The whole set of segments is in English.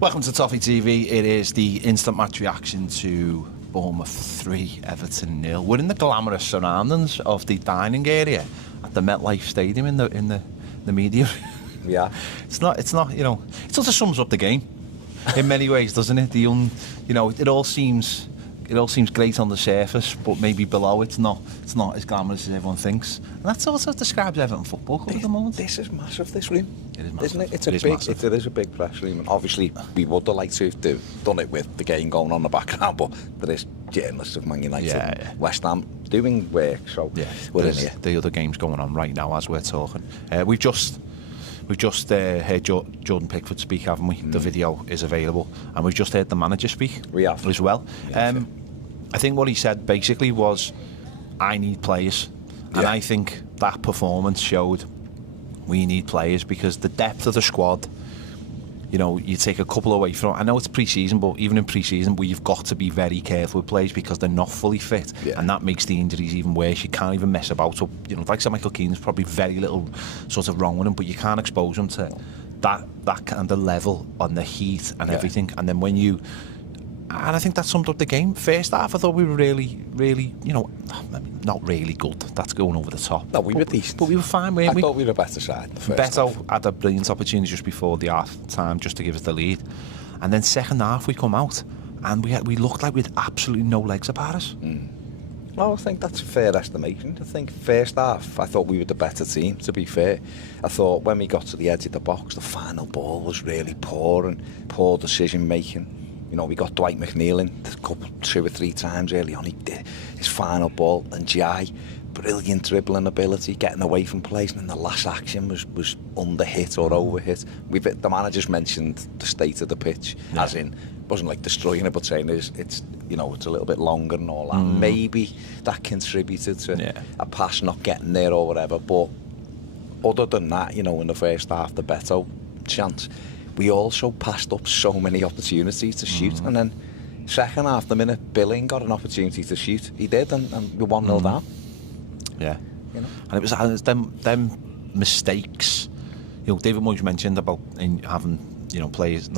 Welcome to Toffee TV. It is the instant match reaction to Bournemouth 3, Everton 0. We're in the glamorous surroundings of the dining area at the MetLife Stadium in the media. Yeah, it's not. You know, it sort of sums up the game in many ways, doesn't it? It all seems great on the surface, but maybe below it's not as glamorous as everyone thinks. And that also describes Everton Football Club at the moment. This is massive, this room. It is massive. Isn't it? It is a big press room. And obviously, we would have liked to have done it with the game going on in the background, but there is journalists of Man United, West Ham doing work, so we're in here. The other game's going on right now as we're talking. We've just heard Jordan Pickford speak, haven't we? The video is available, and we've just heard the manager speak. We have as well. I think what he said basically was, "I need players," and I think that performance showed we need players, because the depth of the squad. You take a couple away from. I know it's pre-season, but even in pre-season, you've got to be very careful with players because they're not fully fit, and that makes the injuries even worse. You can't even mess about. So, like Sir Michael Keane's probably very little sort of wrong with him, but you can't expose him to that kind of level on the heat and everything. And then and I think that summed up the game. First half, I thought we were really, really, not really good. That's going over the top. No, we were decent. But we were fine, weren't we? I thought we were a better side. Beto had a brilliant opportunity just before the half time just to give us the lead. And then second half, we come out and we looked like we had absolutely no legs about us. Well, I think that's a fair estimation. I think first half, I thought we were the better team, to be fair. I thought when we got to the edge of the box, the final ball was really poor and poor decision making. We got Dwight McNeil in 2 or 3 times early on. He did his final ball, and Jai, brilliant dribbling ability, getting away from plays, and then the last action was under hit or over hit. The manager's mentioned the state of the pitch, as in, wasn't like destroying it, but saying it's it's a little bit longer and all that. Maybe that contributed to a pass not getting there or whatever. But other than that, in the first half, the Beto chance, we also passed up so many opportunities to shoot, and then second half, the minute Billing got an opportunity to shoot, he did, and we 1-0 down. Yeah, and it was them mistakes. David Moyes mentioned about having players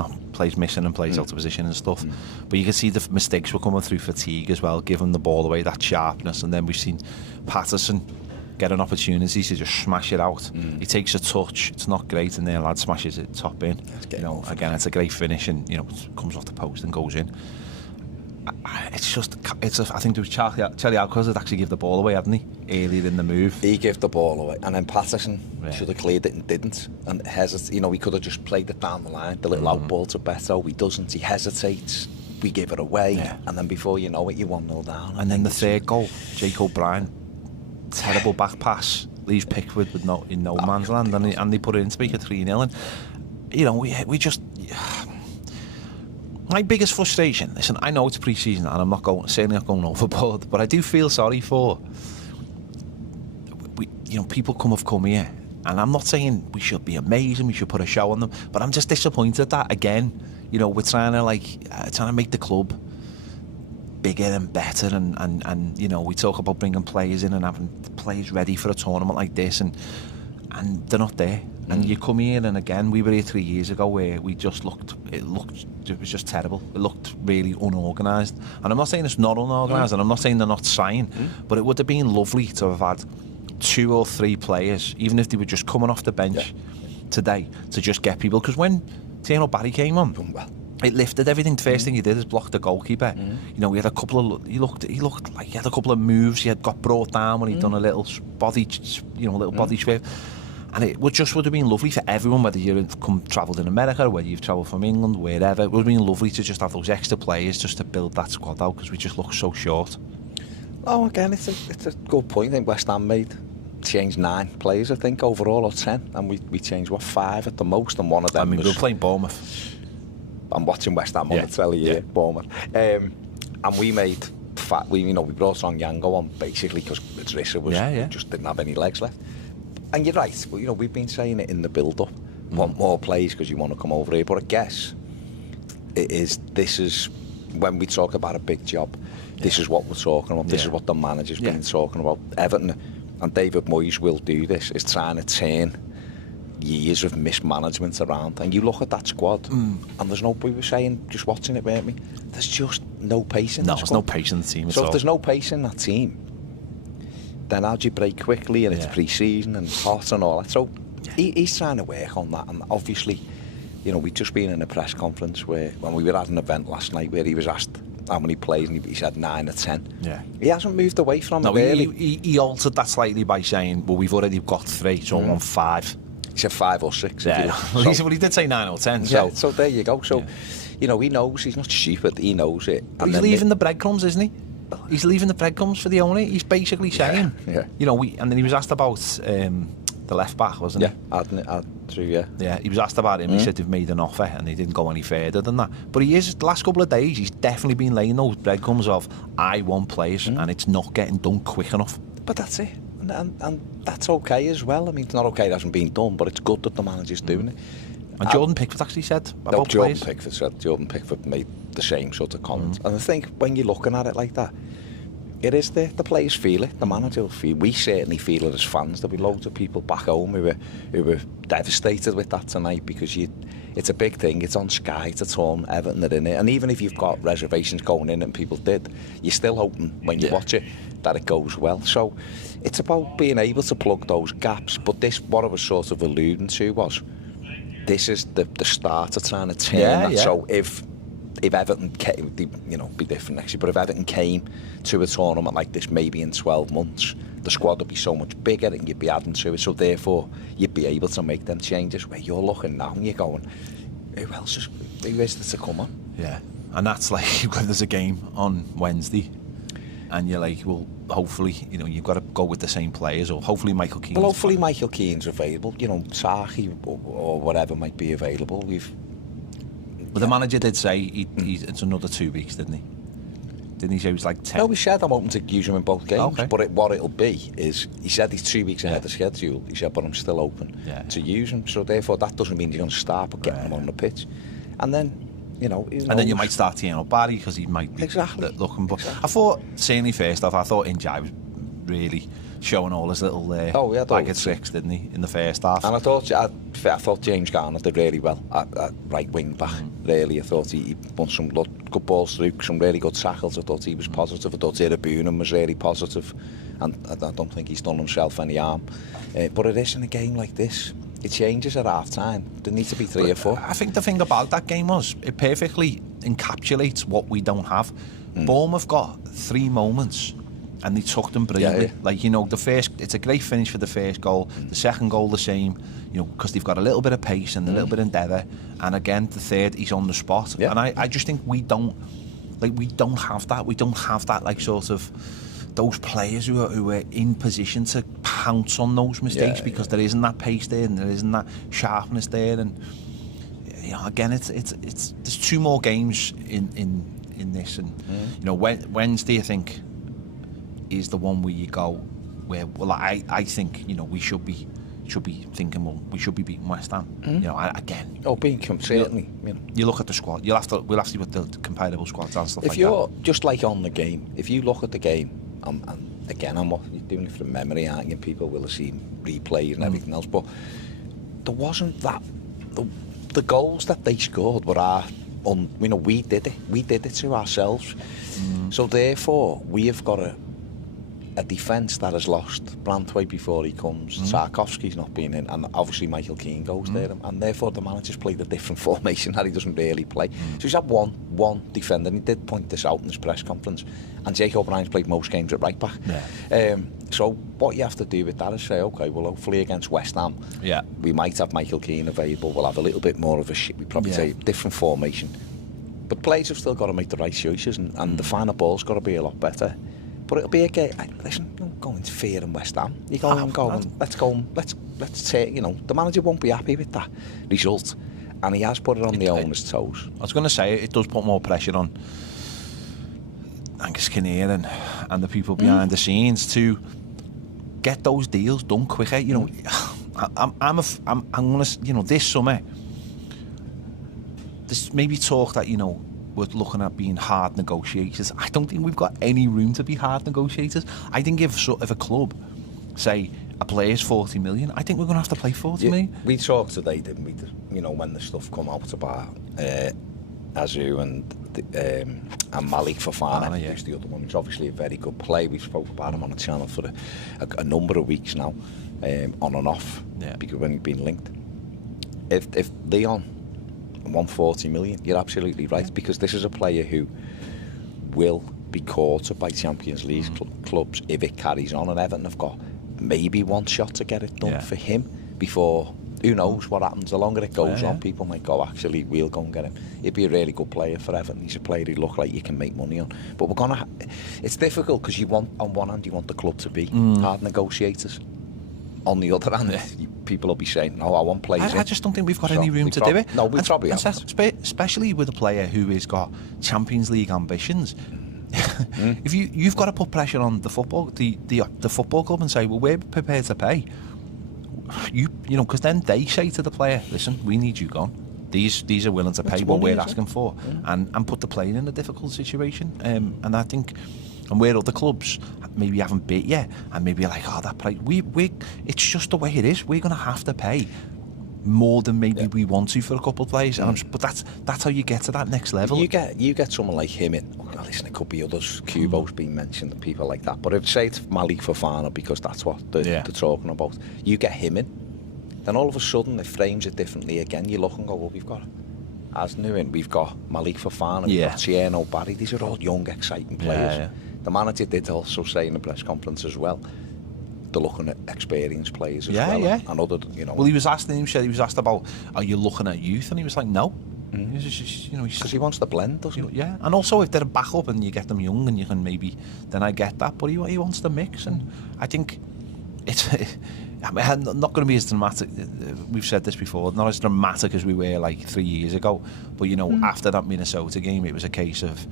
missing and players out of position and stuff, but you can see the mistakes were coming through fatigue as well, giving the ball away, that sharpness. And then we've seen Patterson get an opportunity to just smash it out. He takes a touch, it's not great, and then lad smashes it top in. Again, it's a great finish, and it comes off the post and goes in. I think it was Charlie Alcroz that actually gave the ball away, hadn't he, earlier in the move? He gave the ball away, and then Patterson should have cleared it and didn't. And he could have just played it down the line, the little out ball to Beto. He doesn't. He hesitates. We give it away, and then before you know it, you're 1-0 down. And then the third goal, Jake O'Brien, terrible back pass, leaves Pickford with in no man's land, and they put it in to make it 3-0. And we just. My biggest frustration, listen, I know it's pre-season and I'm certainly not going overboard, but I do feel sorry for people have come here, and I'm not saying we should be amazing, we should put a show on them, but I'm just disappointed that again, we're trying to make the club bigger and better, and we talk about bringing players in and having players ready for a tournament like this, and they're not there. And you come here, and again, we were here 3 years ago where it was just terrible. It looked really unorganised. And I'm not saying it's not unorganised, and I'm not saying they're not trying, but it would have been lovely to have had 2 or 3 players, even if they were just coming off the bench today, to just get people. Because when Tierno Barry came on, it lifted everything. The first thing he did is block the goalkeeper. We had a couple of. He looked like he had a couple of moves. He had got brought down when he'd done a little body, body swift. And it would have been lovely for everyone, whether you've travelled in America, whether you've travelled from England, wherever. It would have been lovely to just have those extra players just to build that squad out, because we just look so short. Oh, again, it's a good point. I think West Ham changed 9 players, I think, overall, or 10, and we changed 5 at the most, and one of them. We were playing Bournemouth. I'm watching West Ham on the telly, Bournemouth, and we made. We brought on Yango on basically because Idrissa just didn't have any legs left. And you're right, we've been saying it in the build-up. Want more players because you want to come over here. But I guess this is when we talk about a big job, this is what we're talking about. This is what the manager's been talking about. Everton, and David Moyes will do this, is trying to turn years of mismanagement around, and you look at that squad, and there's no, we were saying, just watching it, weren't we? There's just no pace in that squad. There's no pace in the team at So all. if there's no pace in that team, then how do you break quickly, and it's pre-season and hot and all that. So he's trying to work on that, and obviously, you know, we'd just been in a press conference where, when we were at an event last night, where he was asked how many plays, and he said 9 or 10. Yeah. He hasn't moved away from it, really. He altered that slightly by saying, well, we've already got 3, so I want 5. He said 5 or 6. Yeah. Well, he did say 9 or 10. So, yeah, so there you go. So, you know, he knows, he's not stupid, he knows it. But he's leaving the breadcrumbs, isn't he? He's leaving the breadcrumbs for the owner. He's basically saying, you know, and then he was asked about the left back, wasn't he? Yeah, true, yeah. Yeah, he was asked about him. He said they've made an offer and they didn't go any further than that. But he is, the last couple of days, he's definitely been laying those breadcrumbs of, I want players, and it's not getting done quick enough. But that's it. And that's okay as well. I mean, it's not okay it hasn't been done, but it's good that the manager's doing it. And Jordan Pickford actually said about players. Jordan Pickford made the same sort of comment. And I think when you're looking at it like that, it is the players feel it, the manager will feel it. We certainly feel it as fans. There'll be loads of people back home who were devastated with that tonight, because it's a big thing. It's on Sky to turn Everton are in it. And even if you've got reservations going in, and people did, you're still hoping when you watch it that it goes well. So it's about being able to plug those gaps. But this, what I was sort of alluding to was, this is the start of trying to turn that. So if Everton came, you know, be different next year, but if Everton came to a tournament like this maybe in 12 months, the squad would be so much bigger and you'd be adding to it, so therefore you'd be able to make them changes. Where you're looking now and you're going, who is there to come on? Yeah, and that's like when there's a game on Wednesday and you're like, well, hopefully, you know, you've got to go with the same players, or hopefully Michael Keane's... Well, hopefully Michael Keane's available, you know, Saki or whatever might be available. But the manager did say it's another 2 weeks, didn't he? Didn't he say it was like 10? No, he said I'm open to use him in both games. Okay. But what it'll be is, he said he's 2 weeks ahead of schedule. He said, but I'm still open to use him. So therefore, that doesn't mean you're going to start but getting him on the pitch. And then, you know... And then you might start Tino Barry, because he might be looking... But I thought, certainly first off, I thought Injai was really showing all his little bag of tricks, didn't he, in the first half. And I thought James Garner did really well at right wing back. Really, I thought he won some good balls through, some really good tackles. I thought he was positive. I thought Irabunan was really positive, and I don't think he's done himself any harm. But it is in a game like this, it changes at half time. There needs to be 3 or 4. I think the thing about that game was it perfectly encapsulates what we don't have. Bournemouth got 3 moments and they took them brilliantly. Like, you know, it's a great finish for the first goal. The second goal the same, you know, because they've got a little bit of pace and a little bit of endeavour. And again, the third, he's on the spot. And I just think we don't have that. We don't have that, like, sort of those players who are in position to pounce on those mistakes, because there isn't that pace there and there isn't that sharpness there. And, you know, again, it's there's 2 more games in this, and you know, Wednesday, I think, is the one where you go where, well, I think, you know, we should be thinking, well, we should be beating West Ham. You know, again. Oh, being certainly. You know. You look at the squad. We'll have to see what the comparable squads and stuff like that. If you're just like on the game, if you look at the game, and again, you're doing it from memory, aren't you? People will have seen replays and everything else, but there wasn't that. The goals that they scored were you know, we did it to ourselves. So therefore, we have got a defence that has lost Brantwaite before he comes. Tarkovsky's not been in, and obviously Michael Keane goes there, and therefore the manager's played a different formation that he doesn't really play. So he's had one defender, and he did point this out in his press conference. And Jake O'Brien's played most games at right back. So what you have to do with that is say, okay, well, hopefully against West Ham, we might have Michael Keane available. We'll have a little bit more of we probably say different formation. But players have still got to make the right choices, and the final ball's got to be a lot better. But it'll be a game. Listen, don't go into fear in West Ham. You go and go, let's go. Let's say, you know, the manager won't be happy with that result, and he has put it on the owner's toes. I was going to say it does put more pressure on Angus Kinnear and the people behind the scenes to get those deals done quicker. You know, I'm going to, you know, this summer, there's maybe talk that, you know, we're looking at being hard negotiators. I don't think we've got any room to be hard negotiators. I think if a club say, a player's 40 million. I think we're going to have to play 40 million. We talked today, didn't we? You know, when the stuff come out about Azu and Malik Fofana, who's the other one. He's obviously a very good player. We've spoken about him on the channel for a number of weeks now, on and off, because when he's been linked. If Leon won 40 million, you're absolutely right, because this is a player who will be courted by Champions League clubs if it carries on, and Everton have got maybe one shot to get it done for him before. Who knows what happens? The longer it goes on, people might go, actually, we'll go and get him. He'd be a really good player for Everton. He's a player who look like you can make money on. But we're going to... It's difficult because you want, on one hand, you want the club to be hard negotiators. On the other hand, people will be saying, no, I want players I just don't think we've got any room to do it. No, we probably haven't. Especially with a player who has got Champions League ambitions. If you've got to put pressure on the football club and say, well, we're prepared to pay. You know, because then they say to the player, listen, we need you gone. These are willing to pay what we're asking for, and put the player in a difficult situation. And I think, and where other clubs maybe haven't bid yet, and maybe like, oh, that price, it's just the way it is. We're going to have to pay more than maybe we want to for a couple of players. But that's how you get to that next level. You get someone like him in. Oh, listen, it could be others. Kubo's been mentioned, and people like that. But if say it's Malik Fofana, because that's what they're talking about. You get him in, then all of a sudden it frames it differently again. You look and go, well, we've got Asnu, we've got Malik Fofana, we've got Tierno, Barry. These are all young, exciting players. The manager did also say in the press conference as well, they're looking at experienced players as well. And other, you know. Well, he was asked about, are you looking at youth? And he was like, no. Because he wants the blend, doesn't he? Yeah, and also if they're a backup and you get them young and you can maybe, then I get that. But he wants the mix, and I think it's not going to be as dramatic. We've said this before, not as dramatic as we were like 3 years ago. But you know, after that Minnesota game, it was a case of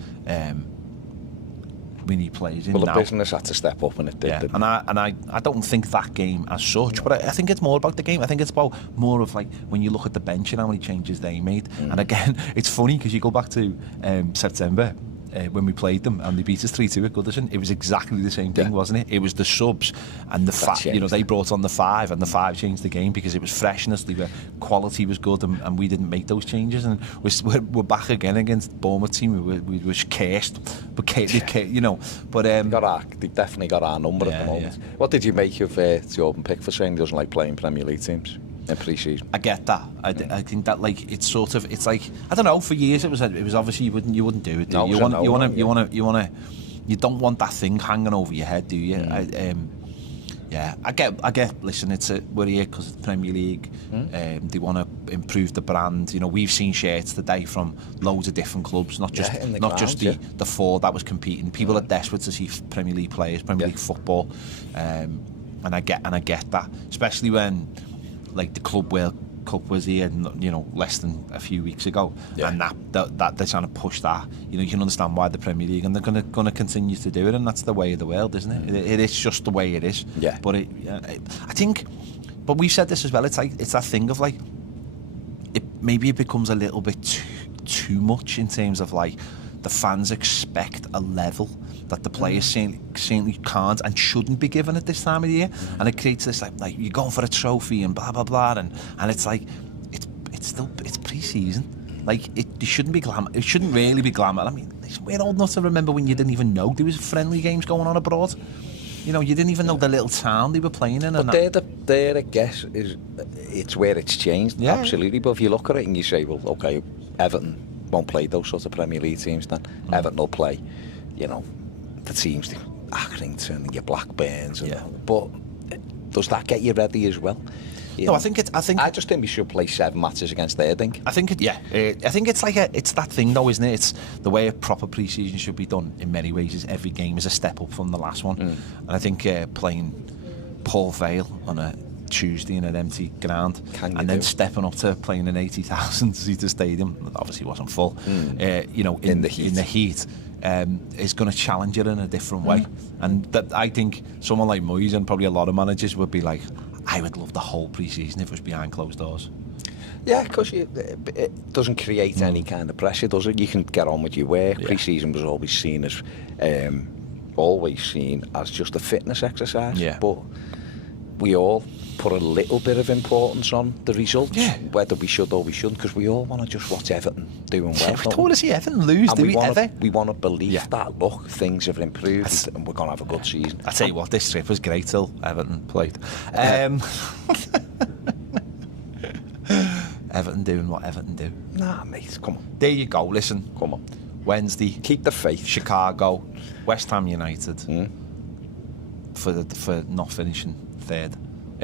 we need players in now. Well, the business had to step up, and it did. And I don't think that game as such, but I think it's more about the game. I think it's about more of like when you look at the bench and how many changes they made. And again, it's funny because you go back to September. When we played them and they beat us 3-2 at Goodison, it was exactly the same thing, wasn't it? It was the subs and they brought on the 5, and the 5 changed the game because it was freshness, quality was good, and we didn't make those changes, and we're back again against Bournemouth team. We were cursed, you know. But they've definitely got our number at the moment. What did you make of Jordan Pickford saying he doesn't like playing Premier League teams in pre-season? I get that. I think that like it's like I don't know. For years it was obviously you wouldn't do it. Do you? You don't want that thing hanging over your head, do you? I get. Listen, we're here because of the Premier League. They want to improve the brand. You know, we've seen shirts today from loads of different clubs, not just the 4 that was competing. People are desperate to see Premier League players, Premier League football, and I get that, especially when like the Club World Cup was here, you know, less than a few weeks ago, and that they're trying to push that. You know, you can understand why the Premier League, and they're going to continue to do it, and that's the way of the world, isn't it? It is just the way it is. Yeah. But I think, but we've said this as well. It's that thing of like, maybe it becomes a little bit too much in terms of like the fans expect a level that the players certainly can't and shouldn't be given at this time of the year, and it creates this like you're going for a trophy and blah blah blah, and it's like it's pre-season, like it shouldn't be glamour. It shouldn't really be glamour. I mean, we're old enough to remember when you didn't even know there was friendly games going on abroad. You know, you didn't even know the little town they were playing in. But their guess is it's where it's changed, absolutely. But if you look at it and you say, well, okay, Everton won't play those sorts of Premier League teams, then Everton will play, you know, the teams, Accrington and your Blackburns, but does that get you ready as well? No, I just think we should play 7 matches against their thing. I think it's like it's that thing though, isn't it? It's the way a proper pre-season should be done in many ways. Is every game is a step up from the last one, and I think playing Port Vale on a Tuesday in an empty ground and then stepping up to playing an 80,000 seater stadium, obviously wasn't full, you know, in the heat. Is going to challenge it in a different way, and that I think someone like Moyes and probably a lot of managers would be like, I would love the whole pre-season if it was behind closed doors. Yeah, because it doesn't create any kind of pressure, does it? You can get on with your work. Pre-season was always seen as just a fitness exercise. But we all put a little bit of importance on the results, Yeah. whether we should or we shouldn't, because we all want to just watch Everton doing well. We don't want to see Everton lose, do we ever? We want to believe Yeah. that, look, things have improved and we're going to have a good season. I tell you what, this trip was great till Everton played. Everton doing what Everton do. Nah, mate, come on. There you go, listen. Come on. Wednesday, Keep the faith. Chicago, West Ham United for not finishing third.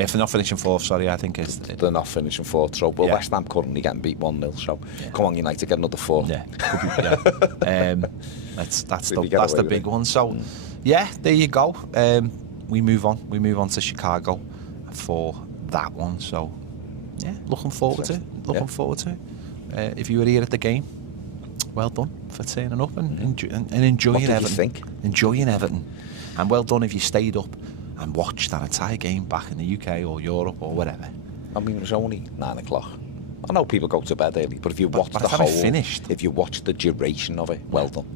For not finishing fourth, sorry, I think it's... They're not finishing fourth, so well, Yeah. West Ham currently getting beat 1-0, so come on, United, get another 4. Yeah, could be, yeah. That's If you get the away with big it. one. So, yeah, there you go. We move on. We move on to Chicago for that one. So, yeah, looking forward to it. Looking forward to it. If you were here at the game, well done for turning up and enjoying What did you Everton. think? Enjoying Everton, and well done if you stayed up and watched that entire game back in the UK or Europe or whatever. I mean, it was only 9 o'clock. I know people go to bed early, but if you watch by the the time whole, it finished. if you watch the duration of it, well done,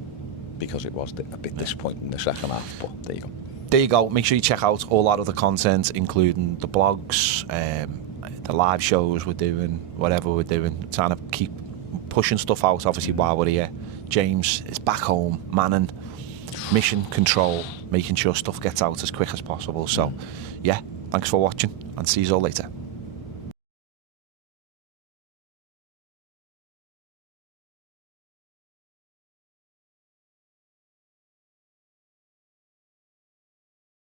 because it was a bit disappointing in the second half. But there you go. There you go. Make sure you check out all our other content, including the blogs, the live shows we're doing, whatever we're doing. Trying to keep pushing stuff out, obviously, while we're here. James is back home, manning, mission control, making sure stuff gets out as quick as possible. So, yeah, thanks for watching and see you all later.